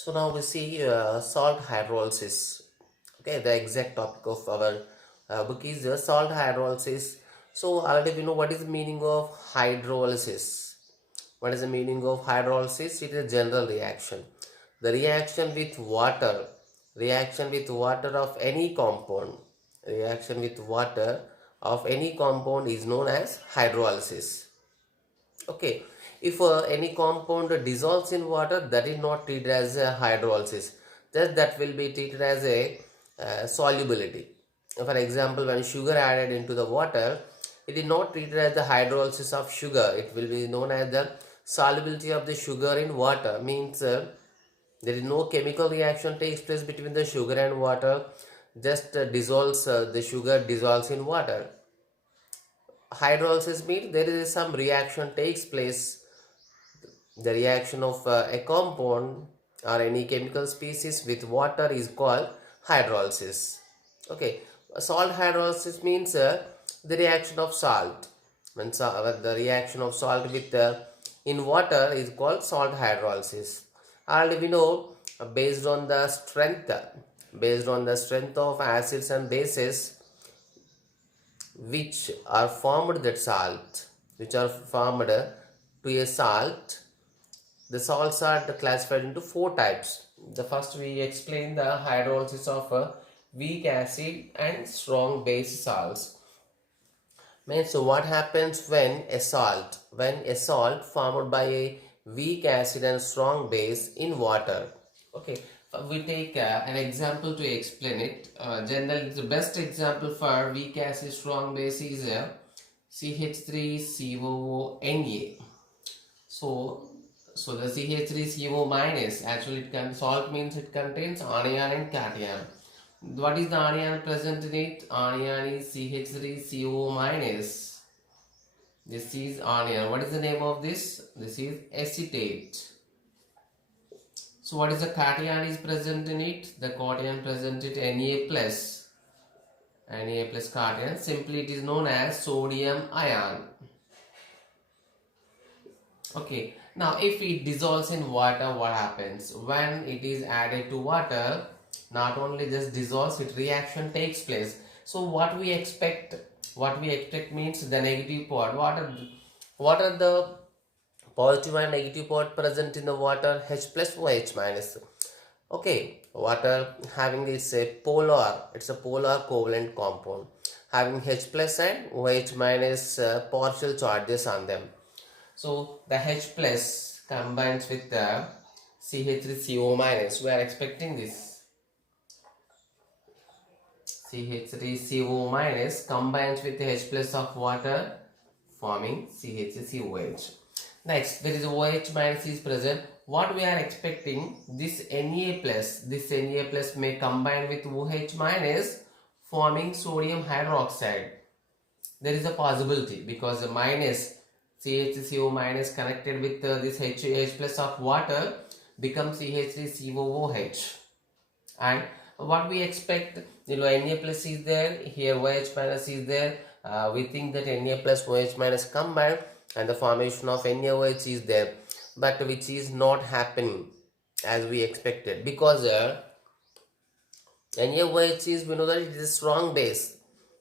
So now we see salt hydrolysis. Okay, the exact topic of our book is salt hydrolysis. So already we know what is the meaning of hydrolysis. What is the meaning of hydrolysis? It is a general reaction. The reaction with water of any compound, reaction with water of any compound is known as hydrolysis. Okay, if any compound dissolves in water, that is not treated as a hydrolysis. Just that will be treated as a solubility. For example, when sugar added into the water, it is not treated as the hydrolysis of sugar. It will be known as the solubility of the sugar in water. Means there is no chemical reaction takes place between the sugar and water. Just dissolves the sugar dissolves in water. Hydrolysis means there is some reaction takes place. The reaction of a compound or any chemical species with water is called hydrolysis. Okay, salt hydrolysis means the reaction of salt. When the reaction of salt with in water is called salt hydrolysis. Already we know based on the strength of acids and bases which are formed that salt, which are formed to a salt. The salts are classified into four types. The first we explain the hydrolysis of weak acid and strong base salts. Means so what happens when a salt formed by a weak acid and strong base in water. Okay, we take an example to explain it. Generally, the best example for weak acid strong base is CH3COONA. So the CH3CO minus, actually salt means it contains anion and cation. What is the anion present in it? Anion is CH3CO minus. This is anion. What is the name of this? This is acetate. So what is the cation is present in it? The cation present in Na plus. Na plus cation. Simply it is known as sodium ion. Okay, now if it dissolves in water, what happens? When it is added to water, not only just dissolves, it reaction takes place. So what we expect means the negative part. What are the positive and negative part present in the water? H plus OH minus. Okay, water having it's a polar covalent compound having H plus and OH minus partial charges on them. So the H plus combines with the CH3CO minus. We are expecting this. CH3CO minus combines with the H plus of water forming CH3COH. Next, there is OH minus is present. What we are expecting, this Na plus may combine with OH minus forming sodium hydroxide. There is a possibility because the minus CHCO minus connected with this H plus of water becomes CH3COOH. And what we expect, Na plus is there, here OH minus is there. We think that Na plus OH minus combined and the formation of NaOH is there, but which is not happening as we expected because NaOH is, we know that it is a strong base.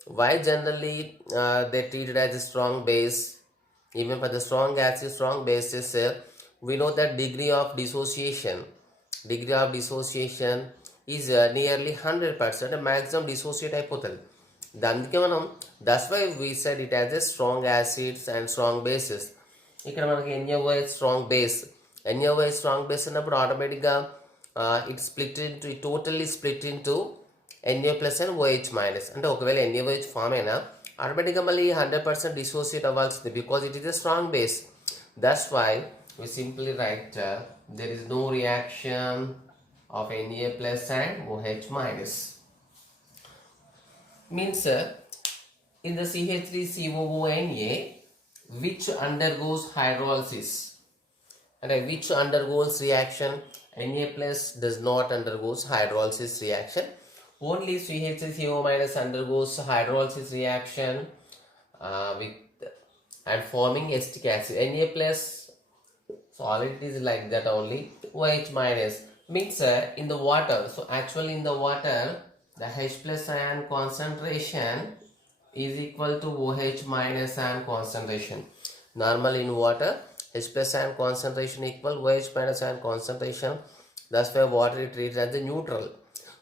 Why generally they treat it as a strong base? Even for the strong acid, strong bases, we know that degree of dissociation is nearly 100%, maximum dissociate అయిపోతుంది. అందుకే మనం that's why we said it as a strong acids and strong bases. ఇక్కడ మనకి NaOH strong base అన్నప్పుడు ఆటోమేటిక్గా it totally split into Na plus and OH minus. అంటే ఒకవేళ NaOH form అయినా ఆటోమేటిక్గా మళ్ళీ 100% dissociate అవ్వాల్సింది because it is a strong base. That's why we simply write there is no reaction of Na plus and OH minus. Means in the CH3COONA which undergoes hydrolysis and which undergoes reaction. Na plus does not undergoes hydrolysis reaction. Only CH3CO minus undergoes hydrolysis reaction with and forming acetic acid. Na plus, so all it is like that only. OH minus Means in the water. So actually in the water, the H plus ion concentration is equal to OH minus ion concentration. Normal in water, H plus ion concentration equal OH minus ion concentration. That's why water is treated as the neutral.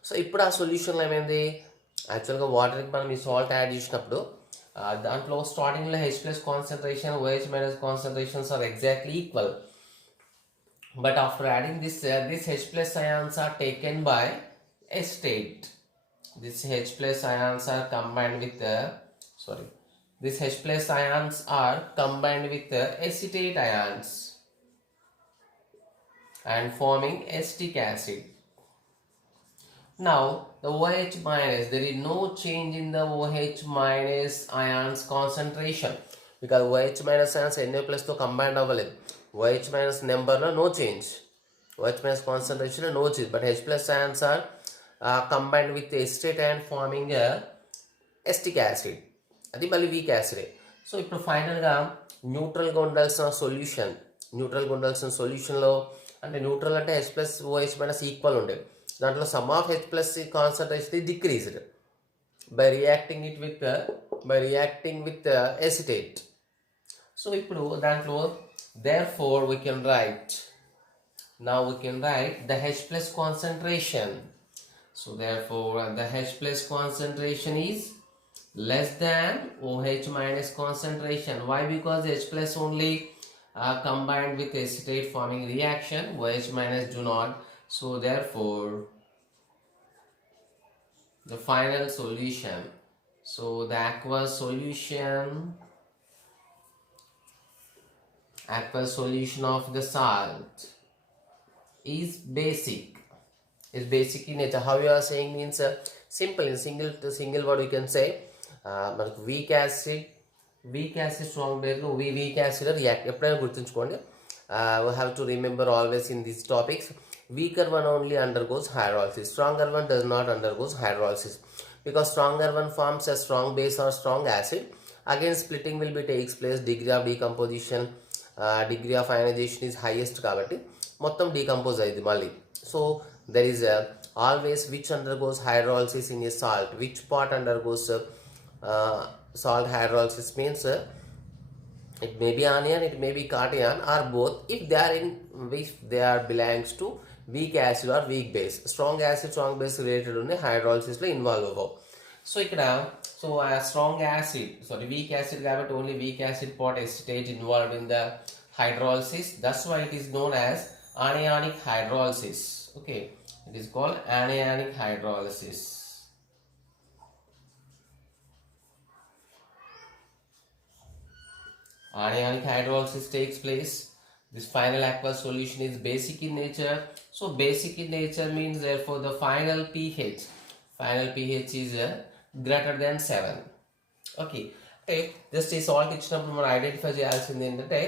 So ఇప్పుడు ఆ సొల్యూషన్లో ఏమైంది, యాక్చువల్గా వాటర్కి మనం ఈ salt add చేసినప్పుడు దాంట్లో స్టార్టింగ్లో H plus concentration OH minus concentrations are exactly equal. But after adding this, these H plus ions are taken by acetate. These H plus ions are combined with these H plus ions are combined with acetate ions and forming acetic acid. Now the OH minus, there is no change in the OH minus ions concentration because OH minus ions Na plus to combined అవ్వలేదు. OH minus number no change, OH minus concentration no change, but H plus ions are combined with acetate and forming acetic acid. అది మళ్ళీ week యాసిడే. So ఇప్పుడు ఫైనల్గా న్యూట్రల్గా ఉండాల్సిన సొల్యూషన్లో అంటే neutral అంటే H plus OH minus equal ఉండే, దాంట్లో some of H plus concentration is decreased by reacting with acetate. So ఇప్పుడు దాంట్లో therefore we can write the H plus concentration. So therefore the H plus concentration is less than OH minus concentration. Why? Because H plus only combined with acetate forming reaction, OH minus do not. So therefore the final solution, so the aqueous solution of the salt is basic in nature. How you are saying means simple, in single word you can say weak acid strong base weak acid react. ఎప్పుడైనా గుర్తుంచుకోండి, we have to remember always in these topics, weaker one only undergoes hydrolysis, stronger one does not undergoes hydrolysis, because stronger one forms a strong base or strong acid. Again splitting will be takes place, degree of decomposition, degree of ionization is highest కాబట్టి మొత్తం decompose అయ్యింది మళ్ళీ. So there is always which undergoes hydrolysis in a salt, which part undergoes salt hydrolysis means it may be anion, it may be cation or both, if they are belongs to weak acid or weak base. Strong acid strong base related ఉన్న hydrolysis లో involve అవ్వవు. So ఇక్కడ strong acid weak acid కాబట్టి only weak acid part acetate involved in the hydrolysis. That's why it is known as anionic hydrolysis. Okay, it is called anionic hydrolysis. Anionic hydrolysis takes place. This final aqueous solution is basic in nature. So basic in nature means therefore the final pH is greater than 7. Okay, just ఈ salt ఇచ్చినప్పుడు మనం identify చేయాల్సింది ఏంటంటే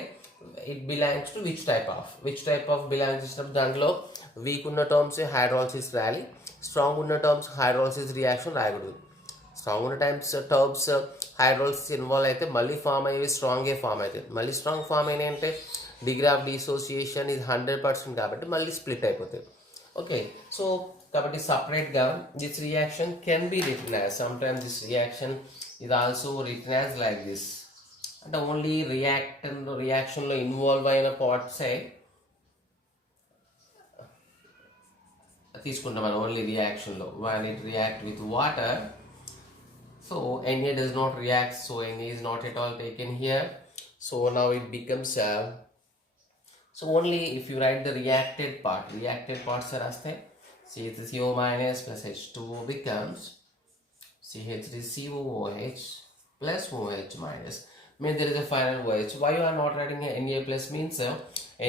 it belongs to which type of belongs చేసినప్పుడు దాంట్లో week ఉన్న terms hydrolysis రాయాలి, strong ఉన్న టర్మ్స్ హైడ్రాలసిస్ రియాక్షన్ రాయకూడదు. స్ట్రాంగ్ ఉన్న టర్మ్స్ హైడ్రాలసిస్ ఇన్వాల్వ్ అయితే మళ్ళీ ఫామ్ అయ్యేవి స్ట్రాంగే ఫామ్ అవుతుంది. మళ్ళీ స్ట్రాంగ్ ఫామ్ అయినాయి అంటే డిగ్రీ ఆఫ్ డిసోసియేషన్ ఇది 100% కాబట్టి మళ్ళీ స్ప్లిట్ అయిపోతుంది. ఓకే, సో కాబట్టి సపరేట్గా this reaction can be written as, sometimes this reaction ఇది also written as like this, అంటే ఓన్లీ రియాక్షన్లో ఇన్వాల్వ్ అయిన పార్ట్సే తీసుకుంటాం మనం ఓన్లీ రియాక్షన్లో. when it react with water, so Na does not react, so Na is not at all taken here. So now it becomes so only if you write the reacted parts are raste CH3CO minus plus H2O becomes CH3COOH plus OH minus. Means there is a final OH. Why you are not writing Na plus means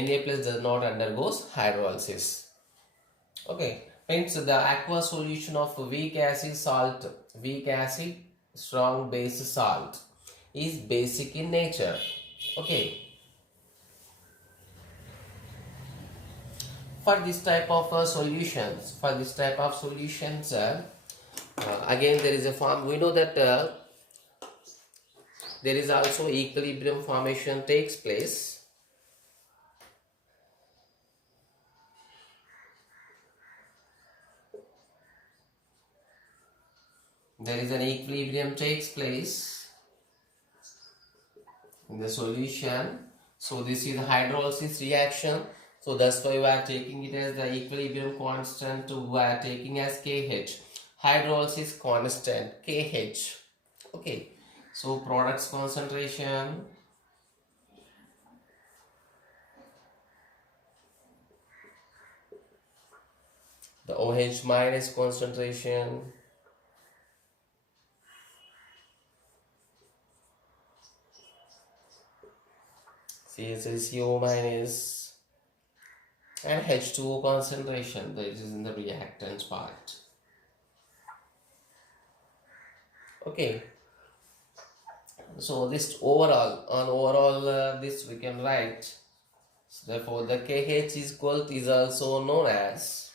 Na plus does not undergoes hydrolysis. Okay, hence the aqueous solution of weak acid strong base salt is basic in nature. Okay, for this type of solutions again there is a form. We know that there is also equilibrium formation takes place. there is an equilibrium takes place in the solution. So this is the hydrolysis reaction. So that's why we are taking it as the equilibrium constant. We are taking as KH. Hydrolysis constant KH. Okay. So products concentration. The OH minus concentration. CaCO minus, and H2O concentration that is in the reactants part. Okay, so this overall this we can write. So therefore the KH is also known as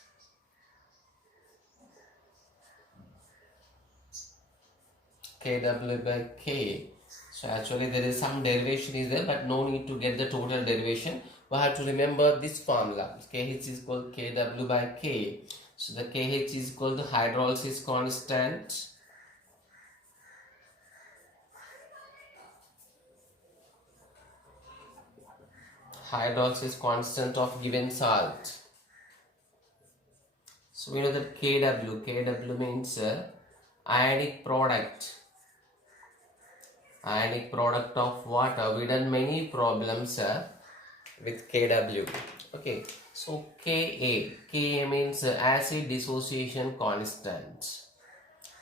KW by K. So actually there is some derivation is there, but no need to get the total derivation. We have to remember this formula. KH is equal KW by K. So the KH is equal to hydrolysis constant of given salt. So we know that KW means ionic product of water. We done many problems with KW. Okay, so Ka means acid dissociation constant.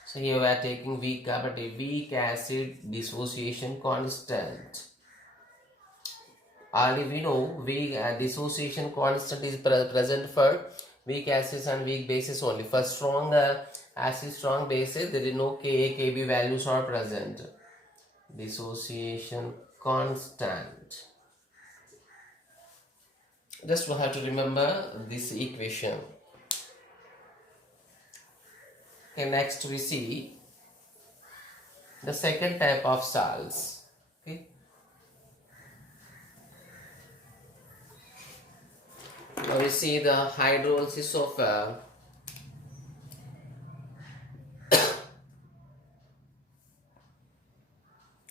So here we are taking weak acid dissociation constant. Already we know weak dissociation constant is present for weak acids and weak bases only. For strong acid, strong bases, there is no Ka, Kb values are present. Dissociation constant. Just we have to remember this equation. Okay, next we see the second type of salts. Okay. Now we see the hydrolysis of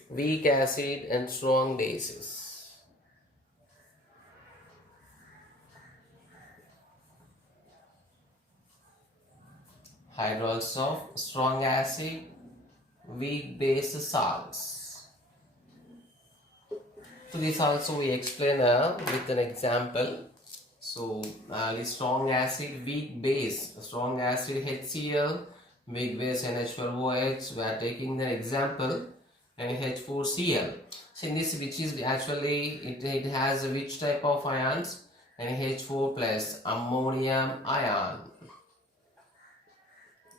weak acid and strong bases. Hydrolysis of strong acid, weak base salts. So this also we explain with an example. So the strong acid, weak base, strong acid HCl, weak base NH12OH. We are taking the example NH4Cl. So in this, which is actually it has which type of ions? NH4 plus ammonium ion.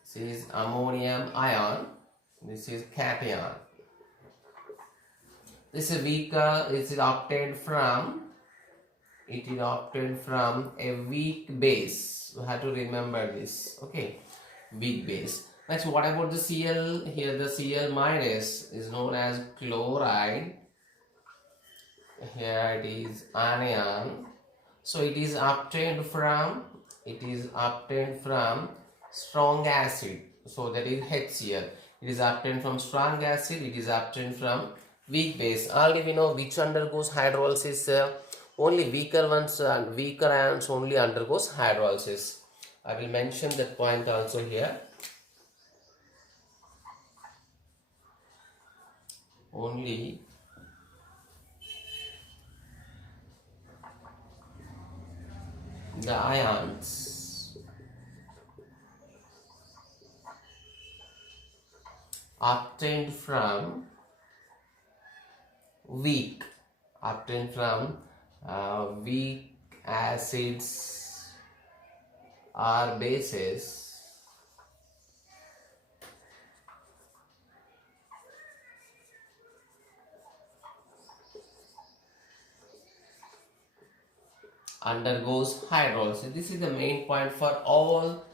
This is ammonium ion. This is cation. This is weaker. It is obtained from a weak base. You have to remember this. Okay, weak base. Next, what about the Cl? Here the Cl minus is known as chloride. Here it is anion. So it is obtained from strong acid. So that is HCl. It is obtained from strong acid. It is obtained from weak base. Already we know which undergoes hydrolysis. Only weaker ones and weaker ions only undergoes hydrolysis. I will mention that point also here. Only the ions obtained from weak acids or bases undergoes hydrolysis. This is the main point for all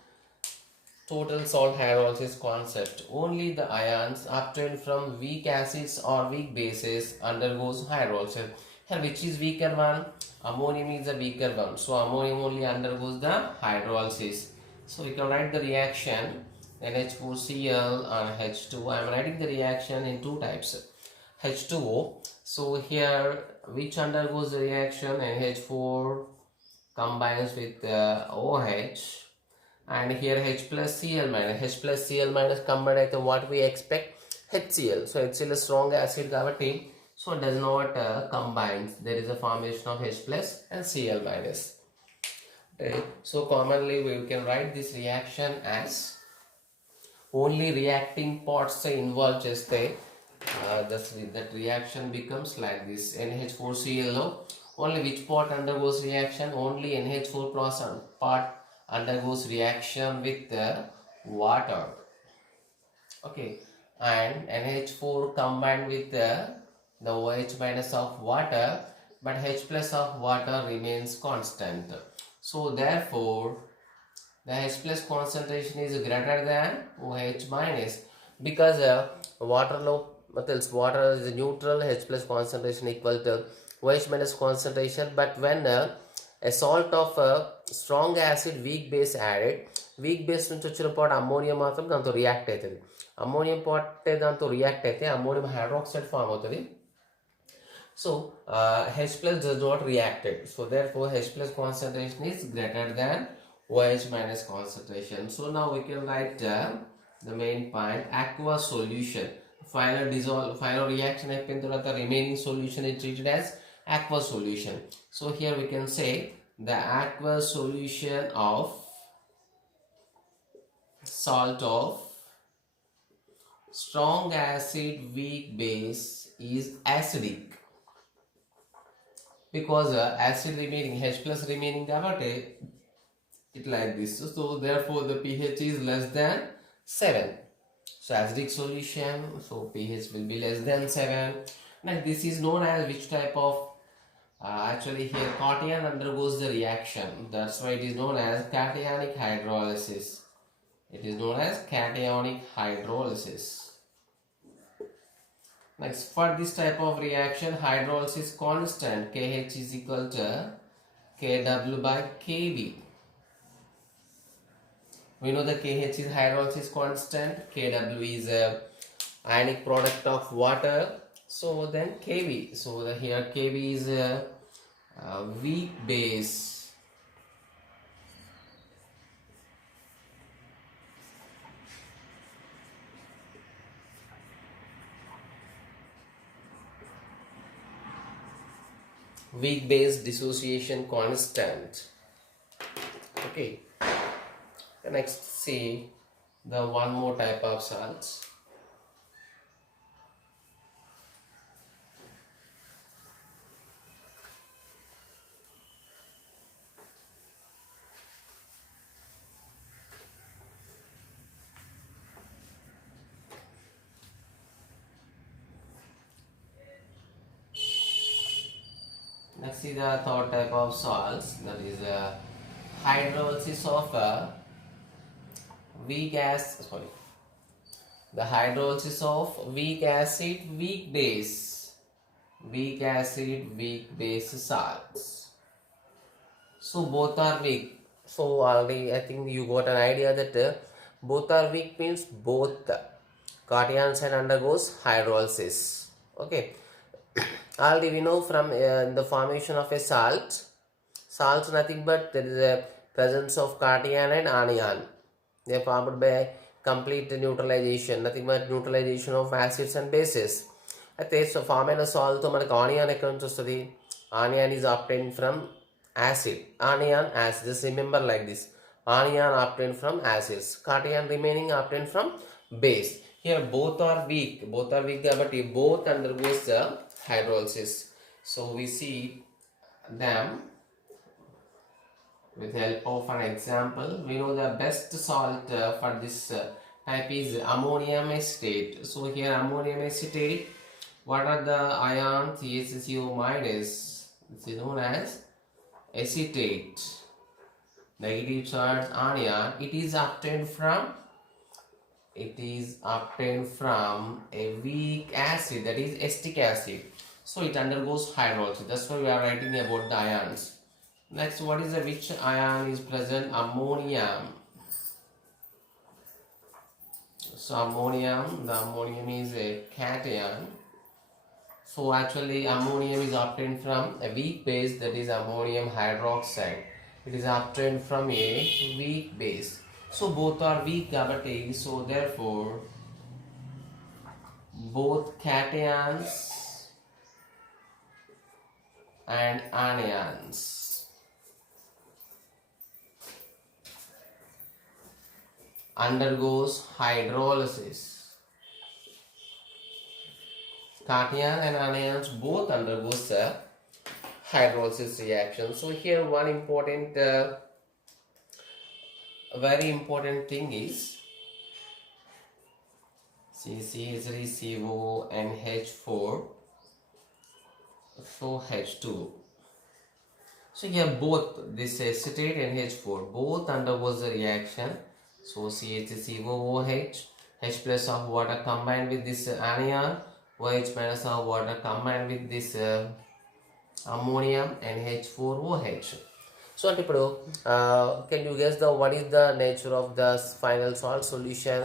total salt hydrolysis concept. Only the ions obtained from weak acids or weak bases undergoes hydrolysis. Here which is weaker one? Ammonium is the weaker one. So ammonium only undergoes the hydrolysis. So we can write the reaction NH4Cl and H2. I am writing the reaction in two types. H2O. So here, which undergoes the reaction? NH4 combines with OH, and here H plus Cl minus. H plus Cl minus combined with what we expect? HCl. So HCl is strong acid cavity, so it does not combine. There is a formation of H plus and Cl minus. Okay. So commonly we can write this reaction as only reacting parts involved just that reaction becomes like this. NH4Cl, only which part undergoes reaction? Only NH4 plus part undergoes reaction with the water. Okay, and NH4 combined with the OH minus of water, but H plus of water remains constant. So therefore the H plus concentration is greater than OH minus, because water is neutral, H plus concentration equal to OH minus concentration. But when a salt of strong acid weak base added, weak base నుంచి వచ్చిన పాటు ammonium మాత్రం దాంతో react అవుతుంది. Ammonium పాటే దాంతో react అయితే ammonium hydroxide form అవుతుంది. So H plus does not react it. So therefore H plus concentration is greater than OH minus concentration. So now we can write the main point: aqueous solution. Final reaction అయిపోయిన తర్వాత remaining solution is treated as aqueous solution. So here we can say the aqueous solution of salt of strong acid weak base is acidic, because acid remaining, H plus remaining కాబట్టి it like this. So therefore the pH is less than 7. So acidic solution, so pH will be less than 7. Now this is known as which type of actually here cation undergoes the reaction. That's why it is known as cationic hydrolysis. It is known as cationic hydrolysis. Next, for this type of reaction, hydrolysis constant KH is equal to KW by KB. We know the KH is hydrolysis constant, KW is a ionic product of water. So then KB. So here KB is a weak base. Weak base dissociation constant. Okay. Next, see the one more type of salts. Let's see the third type of salts, that is hydrolysis of the hydrolysis of weak acid weak base salts. So both are weak. So already I think you got an idea that both are weak means both cation side undergoes hydrolysis. Okay. Already we know from the formation of a salts nothing but there is a presence of cation and anion. They are formed by complete neutralization, nothing but neutralization of acids and bases. So form a salt to మనకు anion ఎక్కడ నుంచి వస్తుంది? Anion is obtained from acid. Anion acid, just remember like this: anion obtained from acids, cation remaining obtained from base. Here both are weak కాబట్టి both undergoes the hydrolysis. So we see them with help of an example. We know the best salt for this type is ammonium acetate. So here ammonium acetate, what are the ions? HCO minus, this is known as acetate. Negative charge anion, it is obtained from a weak acid, that is acetic acid. So it undergoes hydrolysis. That's why we are writing about the ions. Next, what is which ion is present? Ammonium. So ammonium, the ammonium is a cation. So actually ammonium is obtained from a weak base, that is ammonium hydroxide. It is obtained from a weak base. So both are weak kabatti, so therefore both cations and anions undergoes hydrolysis. Cation and anions both undergoes a hydrolysis reaction. So here one important very important thing is CH3CO and H4, so H2. So here both this acetate and H4 both undergoes the reaction. So CH3COOH, H plus of water combined with this anion, OH minus of water combined with this ammonium and H4OH. So can you guess the what is the nature of the final salt solution?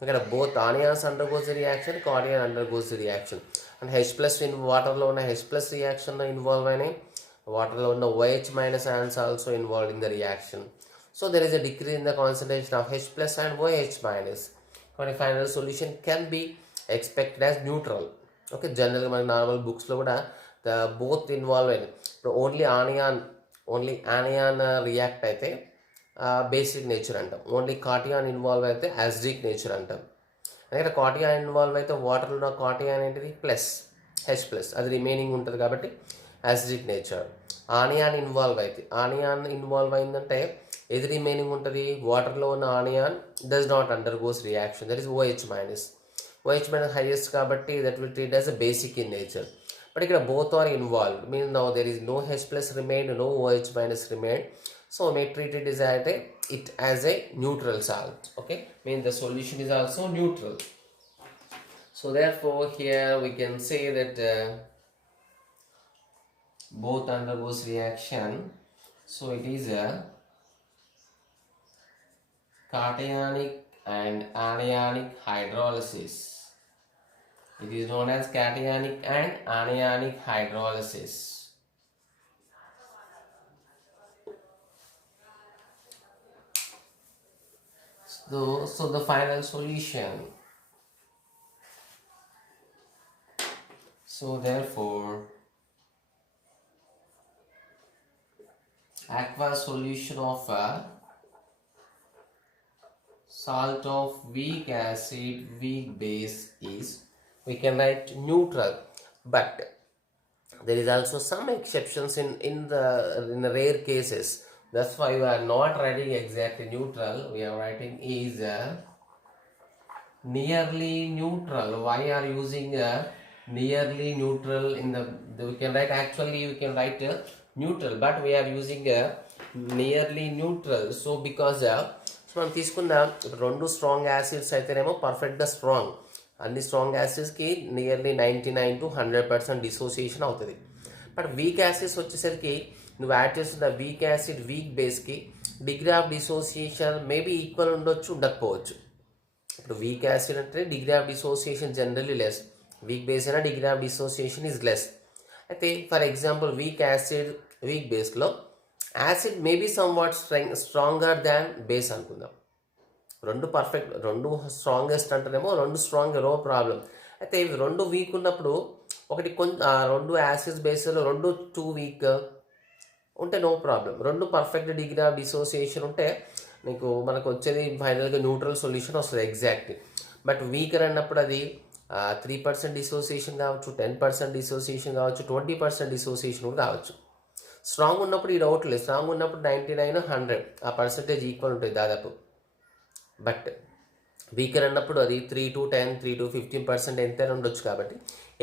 Both anions undergoes the reaction, cation undergoes the reaction, and H plus in water lo una H plus reaction involve in water lo una OH minus ions also involved in the reaction. So there is a decrease in the concentration of H plus and OH minus. The final solution can be expected as neutral. Okay, generally normal books lo the both involved in only anion react అయితే basic nature అంటాం, only కాటియాన్ involve అయితే acidic nature అంటాం. అందుకే కాటియాన్ involve అయితే వాటర్లో ఉన్న కాటియాన్ ఏంటిది plus H plus, అది రిమైనింగ్ ఉంటుంది కాబట్టి యాసిడిక్ నేచర్. ఆనియాన్ ఇన్వాల్వ్ అయిందంటే ఏది రిమైనింగ్ ఉంటుంది, వాటర్లో ఉన్న anion does not undergoes reaction, that is OH minus. OH minus highest కాబట్టి that will treat as a basic in nature. But here both are involved, means now there is no H plus remained, no OH minus remained, so we may treat it as a neutral salt. Okay, means the solution is also neutral. So therefore here we can say that both undergoes reaction. So it is a cationic and anionic hydrolysis. It is known as cationic and anionic hydrolysis. So the final solution. So therefore, aqueous solution of a salt of weak acid, weak base is, we can write neutral, but there is also some exceptions in the rare cases. That's why we are not writing exactly neutral, we are writing is nearly neutral. Why are using nearly neutral in the we can write actually we can write neutral, but we are using nearly neutral. So because so మనం తీసుకుందాం రెండు strong acids అయితేనేమో పర్ఫెక్ట్గా strong, అన్ని strong యాసిడ్స్కి nearly 99 to 100% dissociation అవుతుంది. But weak acids వచ్చేసరికి నువ్వు యాడ్ చేస్తున్న వీక్ యాసిడ్ వీక్ బేస్కి degree of dissociation maybe equal ఉండొచ్చు, ఉండకపోవచ్చు. ఇప్పుడు వీక్ యాసిడ్ అంటే degree of dissociation generally less, weak base అయినా degree of dissociation is less. అయితే for example weak acid weak బేస్లో acid maybe somewhat stronger దాన్ base అనుకుందాం. రెండు పర్ఫెక్ట్, రెండు స్ట్రాంగెస్ట్ అంటేనేమో రెండు స్ట్రాంగ్ నో ప్రాబ్లం. అయితే ఇవి రెండు వీక్ ఉన్నప్పుడు ఒకటి రెండు యాసిడ్స్ బేస్లో రెండు టూ వీక్ ఉంటే నో ప్రాబ్లం. రెండు పర్ఫెక్ట్ డిగ్రీ ఆఫ్ డిసోసియేషన్ ఉంటే మనకు వచ్చేది ఫైనల్గా న్యూట్రల్ సొల్యూషన్ వస్తుంది ఎగ్జాక్ట్లీ. బట్ వీకర్ అన్నప్పుడు అది 3% డిసోసియేషన్ కావచ్చు, 10% డిసోసియేషన్ కావచ్చు, 20% డిసోసియేషన్ కూడా కావచ్చు. స్ట్రాంగ్ ఉన్నప్పుడు ఈ డౌట్ లేదు, స్ట్రాంగ్ ఉన్నప్పుడు 99, 100 ఆ పర్సంటేజ్ ఈక్వల్ ఉంటుంది దాదాపు. బట్ వీకర్ అన్నప్పుడు అది 3 to 10, 3 to 15% ఎంతైనా ఉండొచ్చు. కాబట్టి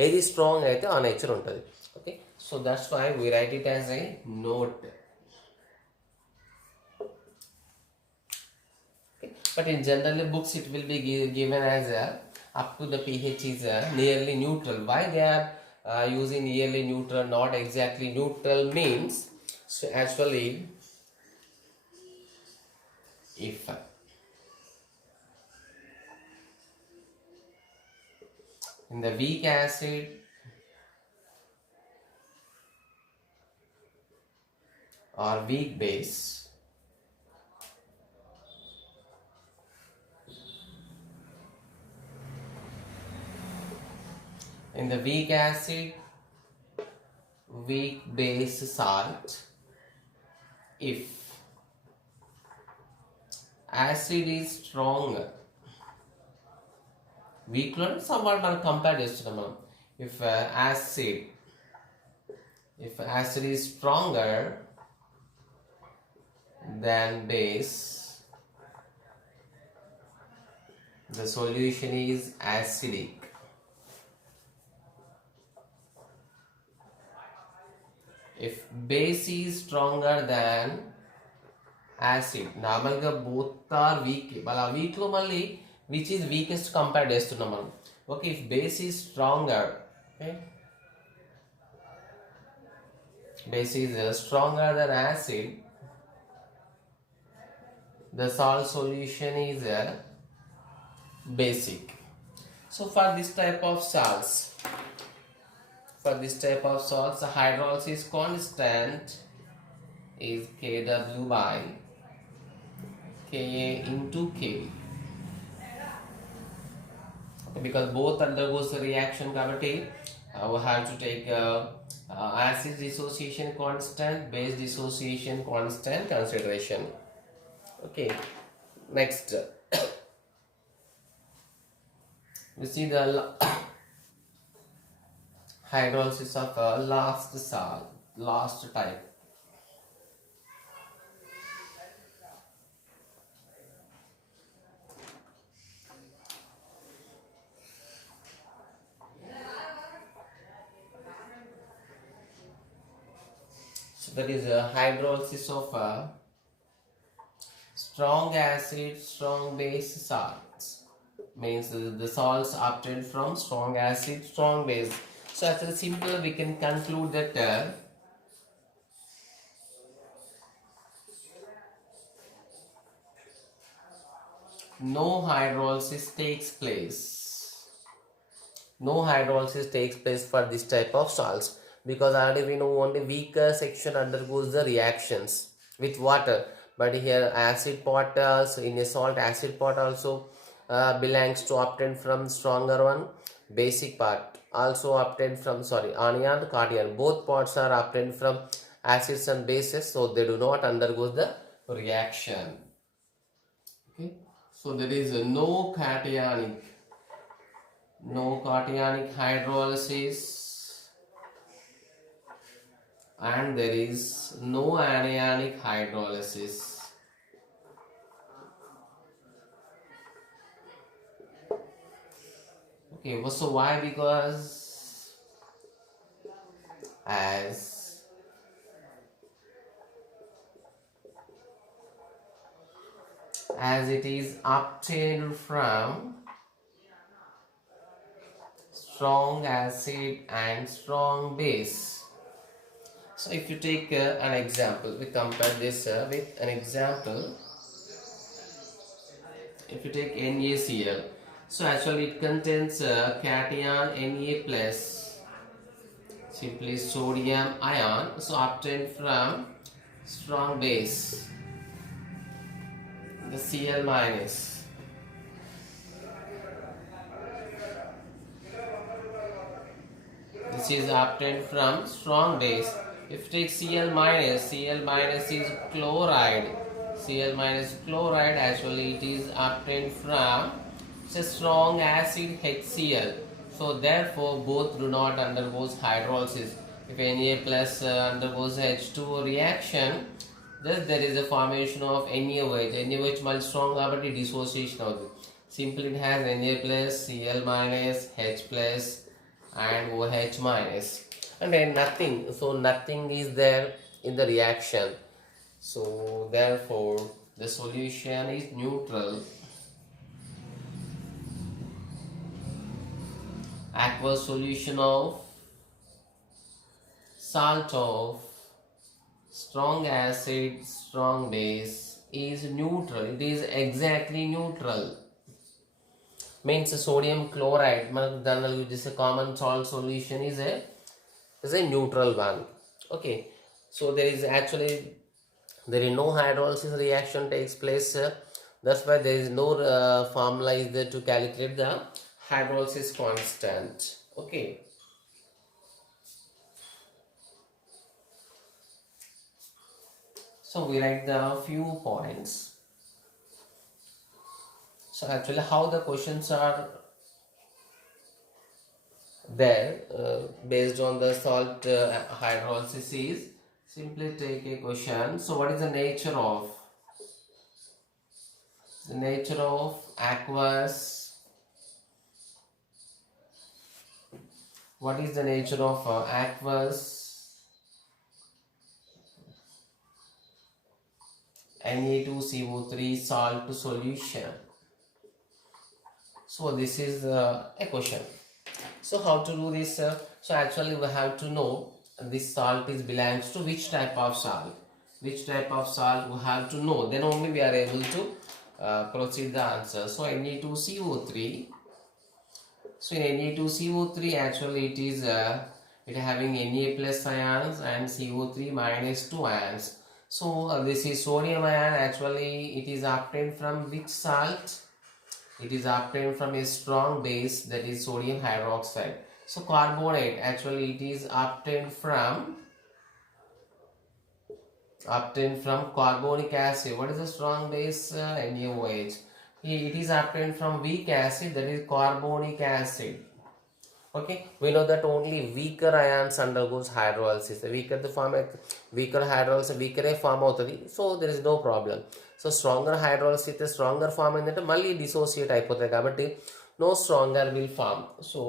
ఏది స్ట్రాంగ్ అయితే ఆ నేచర్ ఉంటుంది. Okay, so that's why we write it as a note. But in general books it will be given as up to the pH is nearly neutral. Why they are using nearly neutral, not exactly neutral means, so actually if In the weak acid or weak base, in the weak acid, weak base salt, if acid is stronger, weak లో somewhat మనం compare చేస్తున్నాం మనం. if acid is stronger than base, the solution is acidic. If base is stronger than acid, నార్మల్గా both are weak, మళ్ళీ ఆ వీక్లో మళ్ళీ which is weakest compare చేస్తున్నాం మనం. Okay, if base is stronger, okay, base is stronger than acid, the salt solution is basic. So for this type of salts, the hydrolysis constant is Kw by Ka into K. Okay, because both undergoes the reaction, kabatti we have to take acid dissociation constant, base dissociation constant consideration. Okay, next we see the hydrolysis of last salt, last type. So that is a hydrolysis of strong acid, strong base salts. Means the salts obtained from strong acid, strong base. So as a simple, we can conclude that no hydrolysis takes place. No hydrolysis takes place for this type of salts, because already we know only weaker section undergoes the reactions with water. But here acid part, in a salt, acid part also belongs to obtained from stronger one. Basic part also obtained from anion, cation. Both parts are obtained from acids and bases, so they do not undergo the reaction. Okay, so there is no cationic hydrolysis, and there is no anionic hydrolysis. Okay, so why? Because as it is obtained from strong acid and strong base. So if you take an example, we compare this with an example. If you take NaCl, so actually it contains cation Na plus, simply sodium ion, so obtained from strong base, the Cl minus. This is obtained from strong base. If you take Cl minus is chloride. Cl minus chloride, actually it is obtained from a strong acid HCl. So therefore both do not undergo hydrolysis. If Na plus undergoes H2 reaction, thus there is a formation of NaOH. NaOH much strong కాబట్టి dissociation అవుతుంది. Simply it has Na plus, Cl minus, H plus and OH minus, and then nothing. So nothing is there in the reaction. So therefore the solution is neutral. Aqueous solution of salt of strong acid, strong base is neutral. It is exactly neutral. means sodium chloride మనకు దానిలో use చేసే common salt solution is a neutral one. Okay, so there is no hydrolysis reaction takes place, that's why there is no formula is there to calculate the hydrolysis constant. Okay, so we write the few points. So actually how the questions are there based on the salt hydrolysis is, simply take a question. So what is the nature of aqueous, what is the nature of aqueous Na2CO3 salt solution? So this is a question. So how to do this? So actually we have to know this salt is belongs to which type of salt. Which type of salt we have to know. Then only we are able to proceed the answer. So Na2CO3. So in Na2CO3 actually it is it having Na plus ions and CO3 minus 2 ions. So this is sodium ion. Actually it is obtained from which salt? It is obtained from a strong base, that is sodium hydroxide. So carbonate actually it is obtained from carbonic acid. What is the strong base? NaOH. It is obtained from weak acid, that is carbonic acid. Okay, we know that only weaker ions undergoes hydrolysis. The weaker the form, weaker hydrolysis, weaker form అవుతుంది. So there is no problem. So stronger hydrolysis అయితే stronger form ఏంటంటే మళ్ళీ dissociate అయిపోతాయి కాబట్టి no stronger will form. So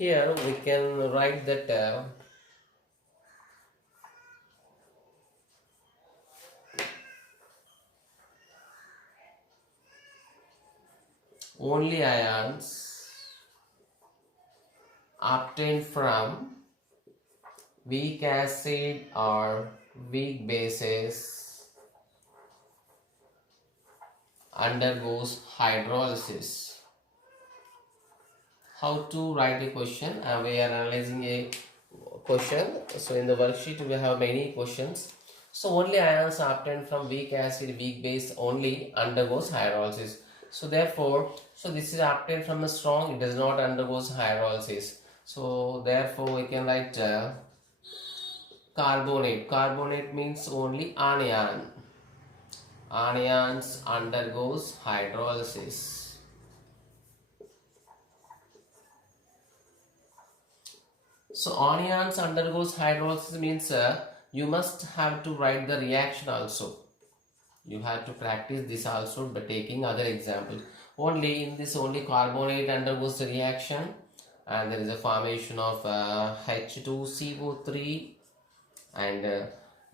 here we can write that only ions obtained from weak acid or weak bases undergoes hydrolysis. How to write a question? We are analyzing a question. So in the worksheet we have many questions. So only ions obtained from weak acid, weak base only undergoes hydrolysis. So therefore, so this is obtained from a strong, it does not undergoes hydrolysis. So therefore we can write carbonate. Carbonate means only anion. Anions undergoes hydrolysis. So anions undergoes hydrolysis means you must have to write the reaction also. You have to practice this also by taking other examples. Only in this only carbonate undergoes the reaction and there is a formation of H2CO3 and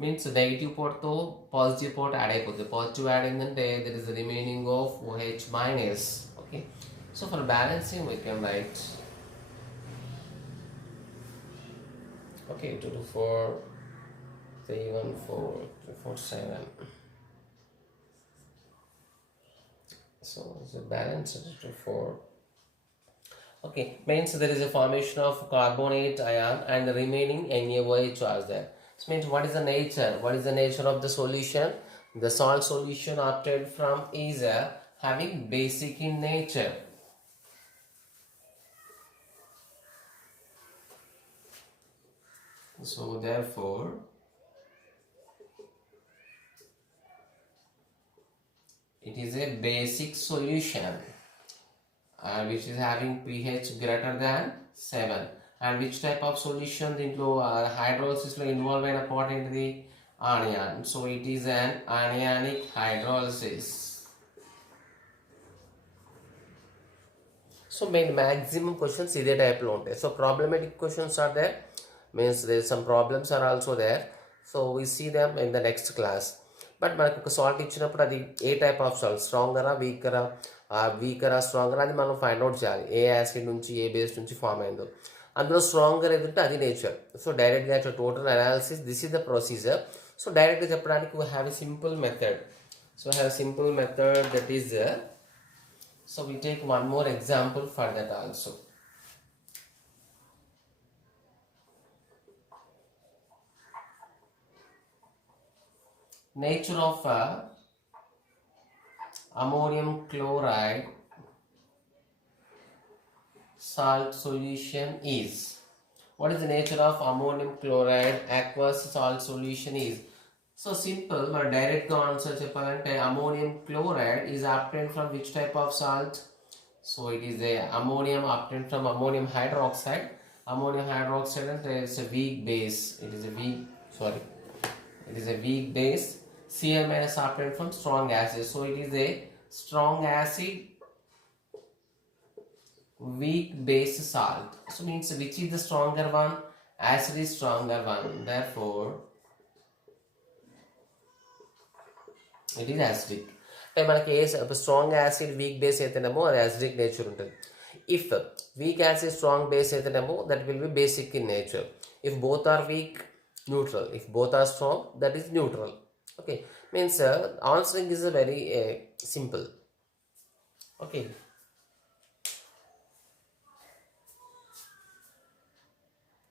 means negative port to positive port add అయిపోతుంది. Positive add అయిందంటే there is the remaining of OH minus. Okay, so for balancing we can write okay 2 to 4 3 1 4 3 4 7. So the balance is 2 to 4. Okay, means there is a formation of carbonate ion and the remaining NaOH was there. This means what is the nature? What is the nature of the solution? The salt solution obtained from is having basic in nature. So therefore it is a basic solution which is having pH greater than 7. And which type of solution దీంట్లో hydrolysis లో involve అయిన part ఏంటిది? Anion. So it is an anionic hydrolysis. So main maximum questions ఇదే type లో ఉంటాయి. So problematic questions are there, means there some problems are also there. So we see them in the next class. But మనకు ఒక salt ఇచ్చినప్పుడు అది ఏ type of salt, స్ట్రాంగరా వీకరా స్ట్రాంగరా అది మనం find out చేయాలి. ఏ యాసిడ్ నుంచి ఏ బేస్ నుంచి ఫామ్ అయిందో అందులో స్ట్రాంగర్ ఏదంటే అది నేచర్. సో డైరెక్ట్గా అట్లా total analysis this is the procedure. So డైరెక్ట్గా చెప్పడానికి we have a simple method. So have simple method that is So we take one more example for that also. Nature of ammonium chloride salt solution is. What is the nature of ammonium chloride aqueous salt solution is? So simple, but direct గా answer చెప్పాలంటే ammonium chloride is obtained from which type of salt? So it is a ammonium obtained from ammonium hydroxide. Ammonium hydroxide and it's a weak base. It is a weak base. Cl minus obtained from strong acid. So it is a strong acid weak base salt. So means which is the stronger one? Acid is stronger one. Therefore it is acidic. అంటే మనకి ఏ strong acid weak base అయితేనేమో అది acidic nature ఉంటుంది. If weak acid strong base అయితేనేమో that will be basic in nature. If both are weak, neutral. If both are strong, that is neutral. Okay, means answering is a very simple. Okay.